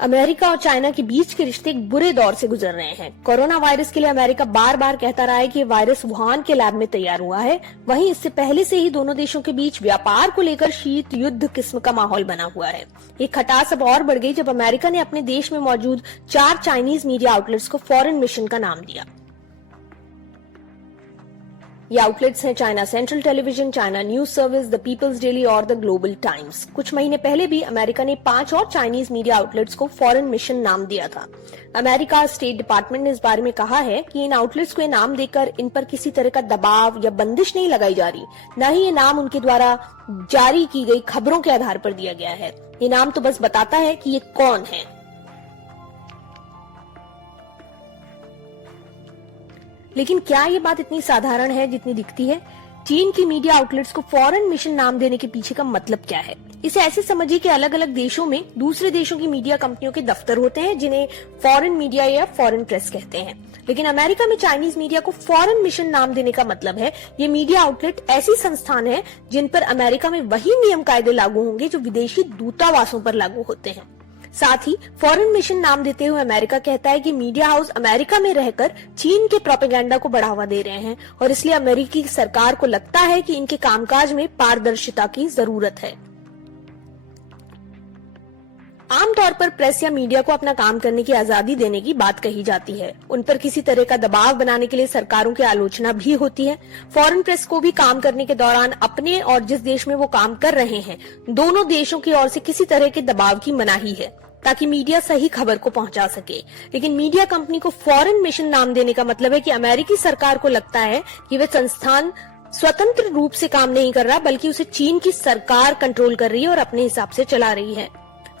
America और China के बीच के रिश्ते एक बुरे दौर से गुजर रहे हैं। कोरोना वायरस के लिए अमेरिका बार बार कहता रहा है कि ये वायरस वुहान के लैब में तैयार हुआ है। वहीं इससे पहले से ही दोनों देशों के बीच व्यापार को लेकर शीत युद्ध किस्म का माहौल बना हुआ है। ये खटास अब और बढ़ गई जब अमेरिका ने अपने देश में मौजूद 4 चाइनीज मीडिया आउटलेट्स को फॉरेन मिशन का नाम दिया। ये आउटलेट्स हैं China Central Television, China News Service, the People's Daily और द ग्लोबल टाइम्स। कुछ महीने पहले भी अमेरिका ने 5 और चाइनीज मीडिया आउटलेट्स को फॉरेन मिशन नाम दिया था। अमेरिका स्टेट डिपार्टमेंट ने इस बारे में कहा है कि इन आउटलेट्स को ये नाम देकर इन पर किसी तरह का दबाव या बंदिश नहीं लगाई जा रही, न ही ये नाम उनके द्वारा जारी की गई खबरों के आधार पर दिया गया है। ये नाम तो बस बताता है कि ये कौन है। लेकिन क्या ये बात इतनी साधारण है जितनी दिखती है? चीन की मीडिया आउटलेट्स को फॉरेन मिशन नाम देने के पीछे का मतलब क्या है? इसे ऐसे समझिए कि अलग अलग देशों में दूसरे देशों की मीडिया कंपनियों के दफ्तर होते हैं जिन्हें फॉरेन मीडिया या फॉरेन प्रेस कहते हैं। लेकिन अमेरिका में चाइनीज मीडिया को फॉरेन मिशन नाम देने का मतलब है ये मीडिया आउटलेट ऐसी संस्थान है जिन पर अमेरिका में वही नियम कायदे लागू होंगे जो विदेशी दूतावासों पर लागू होते हैं। साथ ही फॉरेन मिशन नाम देते हुए अमेरिका कहता है कि मीडिया हाउस अमेरिका में रहकर चीन के प्रोपेगेंडा को बढ़ावा दे रहे हैं और इसलिए अमेरिकी सरकार को लगता है कि इनके कामकाज में पारदर्शिता की जरूरत है। आमतौर पर प्रेस या मीडिया को अपना काम करने की आजादी देने की बात कही जाती है। उन पर किसी तरह का दबाव बनाने के लिए सरकारों की आलोचना भी होती है। फॉरेन प्रेस को भी काम करने के दौरान अपने और जिस देश में वो काम कर रहे हैं दोनों देशों की ओर से किसी तरह के दबाव की मनाही है ताकि मीडिया सही खबर को पहुंचा सके। लेकिन मीडिया कंपनी को फॉरेन मिशन नाम देने का मतलब है कि अमेरिकी सरकार को लगता है कि वह संस्थान स्वतंत्र रूप से काम नहीं कर रहा बल्कि उसे चीन की सरकार कंट्रोल कर रही है और अपने हिसाब से चला रही है।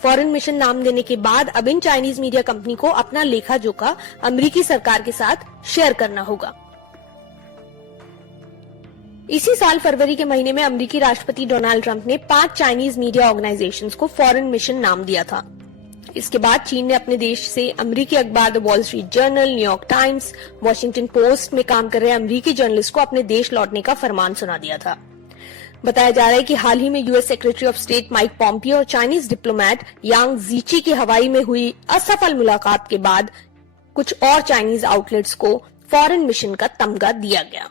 फॉरेन मिशन नाम देने के बाद अब इन चाइनीज मीडिया कंपनी को अपना लेखा जोखा अमेरिकी सरकार के साथ शेयर करना होगा। इसी साल फरवरी के महीने में अमेरिकी राष्ट्रपति डोनाल्ड ट्रंप ने 5 चाइनीज मीडिया ऑर्गेनाइजेशंस को फॉरेन मिशन नाम दिया था। इसके बाद चीन ने अपने देश से अमेरिकी अखबार the wall street journal, New York times, Washington post में काम कर रहे अमेरिकी जर्नलिस्ट को अपने देश लौटने का फरमान सुना दिया था। बताया जा रहा है कि हाल ही में US secretary of state Mike Pompeo और चाइनीज डिप्लोमेट यांग जीची की हवाई में हुई असफल मुलाकात के बाद कुछ और चाइनीज आउटलेट्स को फॉरेन मिशन का तमगा दिया गया।